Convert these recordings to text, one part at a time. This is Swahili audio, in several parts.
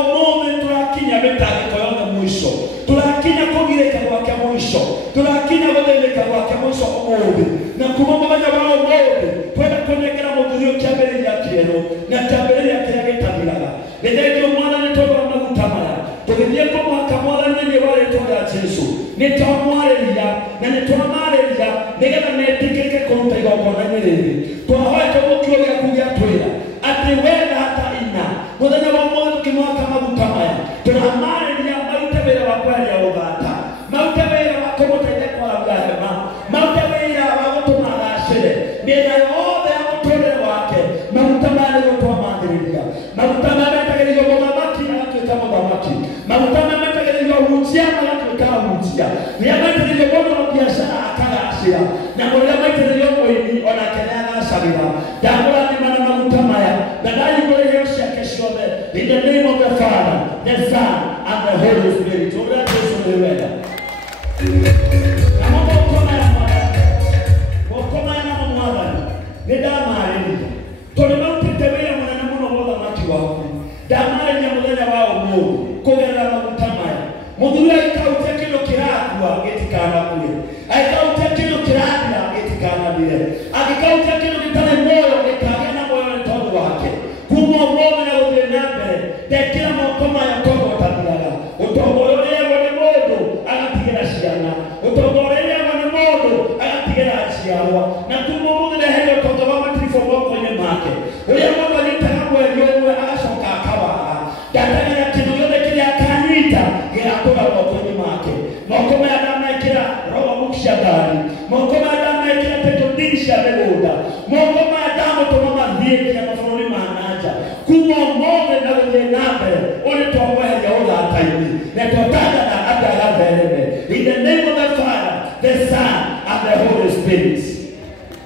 Umuthi turakinya mitangiko yothe mwisho, turakinya kugirika gwake mwisho, turakinya guthithika gwake mwisho umuthi. Na kuma muthenya wa umuthi twenda kunengera muthurio kiambiriria kieru na kiambiriria kiria gitathiraga. Nithengio mwana ni tondu wa maguta maya tugithie kumwaka mwathani ni wa ritwa ria Jesu nitwamwariria na nitwamariria nigetha metikike kuruta igongona-ini riri. Twahoete gukio giaku giatwira ati wenda hata ina muthenya wa umuthi tukimwaka maguta maya turamariria marute wira wa kweheria uthata, marute wira wa kumuteithia kwaga hema, marute wira wa gutuma agacire miena yothe ya muturire wake. Maguta maya ni gutwamathiriria, maguta maya metagiririo muthamaki agatuika muthamaki, maguta maya metagiririo hunjia agatuika hunjia, ria metagiririo mundu wa biashara akagacira, na muria metagiririo muini onake niagacarira. Ndamurathima na maguta maya na ndaihingura iheo ciake ciothe in the name of the Father, the Son, and the Holy Spirit. Ura Jesu ni wega. Na moko maya mwathani, moko maya na mwathani nindamariria tondu marutite wira munene muno muthamaki waku. Ndamariria muthenya wa umuthi kugerera maguta maya. Muthuri aikautia kindu kirakua gitikanakue, aikautia kindu kirathira gitikanabire, agikautia kindu gitari muoyo gikagĩa na muoyo ni tondu wake. Kuma umuthi na guthii na mbere ndekira moko maya tondu ũtathiraga. Ũtonga ũrĩa ũrĩagwo nĩ mũndũ agatigĩra ciana, ũtonga ũrĩa ũrĩagwo nĩ mũndũ agatigĩra njiarwa. Na kuma umuthi ndeheire ũtonga wa matiribũ moko-inĩ make ũrĩa mũndũ anyitaga mweri ũmwe agacoka akawaga. Ndatagĩra kĩndũ gĩothe kĩrĩa akanyita gĩgatũra moko-inĩ make. Moko maya ndamekĩra roho cia ngari, moko maya ndamekĩra title deed cia mĩgũnda, moko maya ndamũtũma mathiĩ nginya mabũrũri ma nanja. Kuma umuthi na gũthiĩ na mbere ũrĩtwamweheria ũthata-inĩ na tũtangatha andũ agathereme. In the name of the Father, the Son, and the Holy Spirit.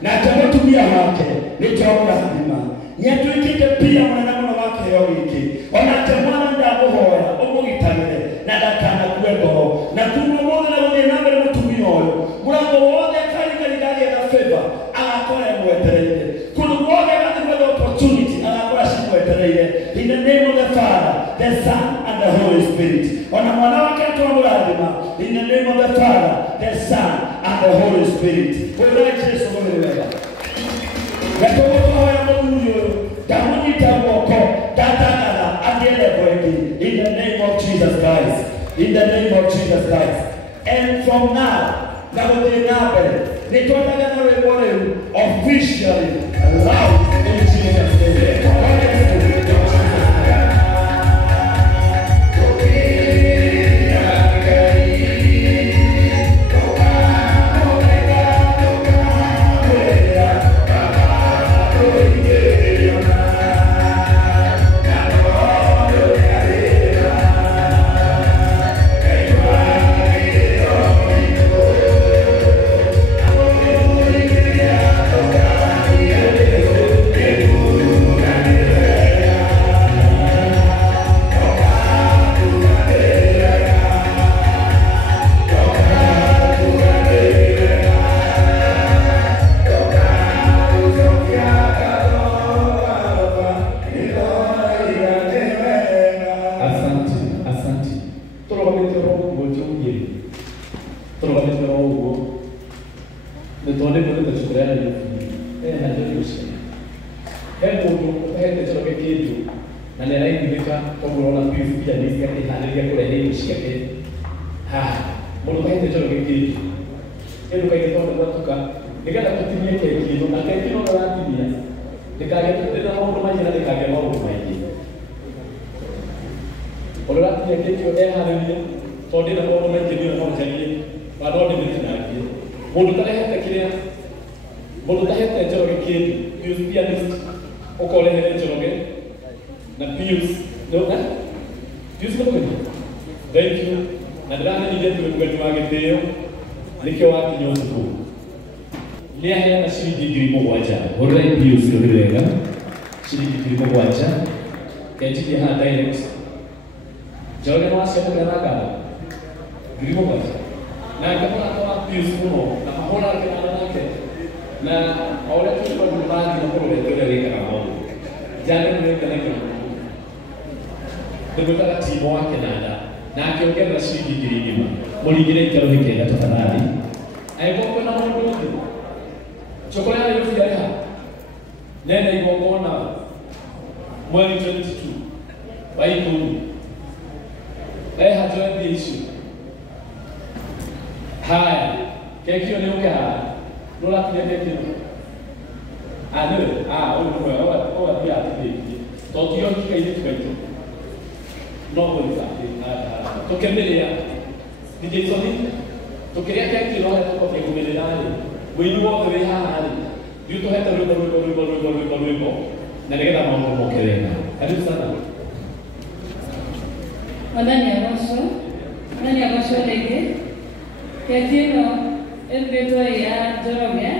Na mũtumia wake nĩtwamũrathima nĩatuĩkĩte pia mwana mũno wa kĩheo gĩkĩ. Onake mwana ndamũhoya ũmũgitagĩre na ndakanakue ngoro. Na kuma umuthi na gũthiĩ na mbere mũtumia ũyũ mũrango wothe akarigarigagietha favor agakora emwetereire, kũndũ guothe agathiĩ gwetha opportunity agakora cimwetereire. In the name of the Father, the Son, and the Holy Spirit. Ona mwana wake twamũrathima in the name of the Father, the Son, and the Holy Spirit. Ura Jesu mũrĩ wega. Gatũgũtũhoya mũthuri ũyũ ndamũnyita guoko ndatangatha athiĩ level ĩngĩ in the name of Jesus Christ. In the name of Jesus Christ. And from now, na gũthiĩ na mbere nĩtwendaga na rwĩmbo rĩu officially loud in Jesus name. ndimutaka timu wake na akiongera shilingi ngiri ngima mulingire ikaro hikenda tafadhali aigoko na mundu chokolea yote ya nenda igongona mwezi 22 baikuni hajoe issue haya kekio ni uka nola kile owa pia atiki tokio kikaidi tukaito no tokendelea dijezoni tokeria kekio roho tuko kumelelani mwini wote we hali yuto hata rubo na nigeta mambo mokelena karibu sana Ndani ya basho lege kekino elbeto ya Njoroge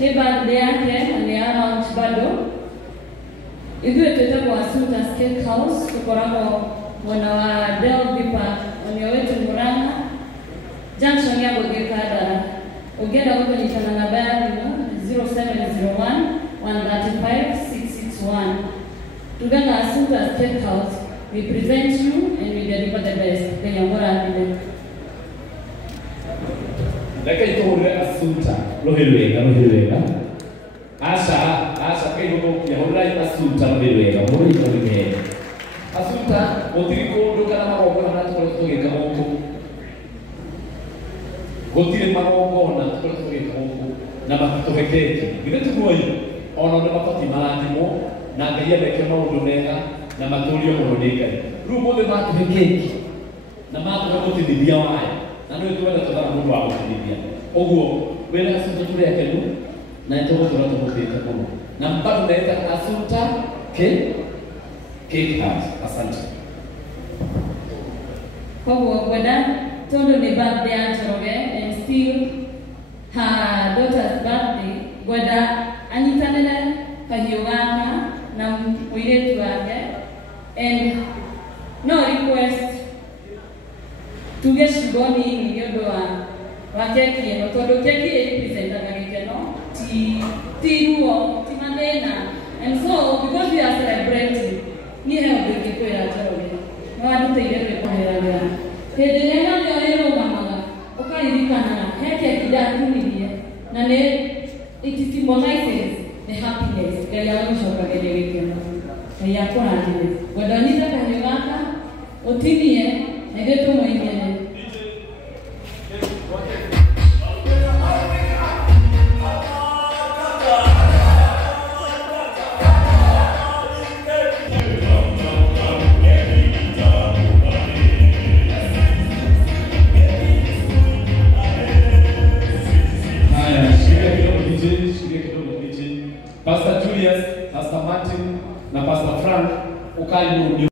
ni bande yake ni launch bado idue tetako Asuta Skate House tukoramo mwana wa Delby Park onyo wetu Murang'a junction ya Gogekada ugenda huko ni kana nambari 0701 135 661 tugana Asuta Skate House. We present you and we deliver the best. Then you're more Leka itohore Asuta rohelwega asa kai huko ya horai Asuta rohelwega muri rohelwega Asuta otiri ko kana marogo na tukotoge kamoko gotire marogo na tukotoge kamoko na matokeke biretu moyo ono na mapati maratimo na ngaya beke maundu mega na matulio muroneka rumo de matu hekeki na matu gotithia wae na no tuweza kutana mundu wa kutithia oguo wele Asuta tule yakenu na itogo turatoboteka kuno na mpaka ndaita Asuta cake house asante kwa gwada tondo ni birthday ya Njoroge and still her daughter's birthday gwada anyitanene kahiogana na mwiretu wake and no request tuge shigoni nyodo wa keki eno todo keki represent agakeno tiruo timanena and so because we are celebrating ni heo beke kwa Njoroge no adu teire kwa hera hedelena ndio mamaga ukairikana heke kidakunilie na ne it symbolizes the happiness ya mwisho kagelewekeno ya kwa ajili wadanita kanyewaka otimie negeto mwenyewe Pastor Julius, Pastor Martin na Pastor Frank ukali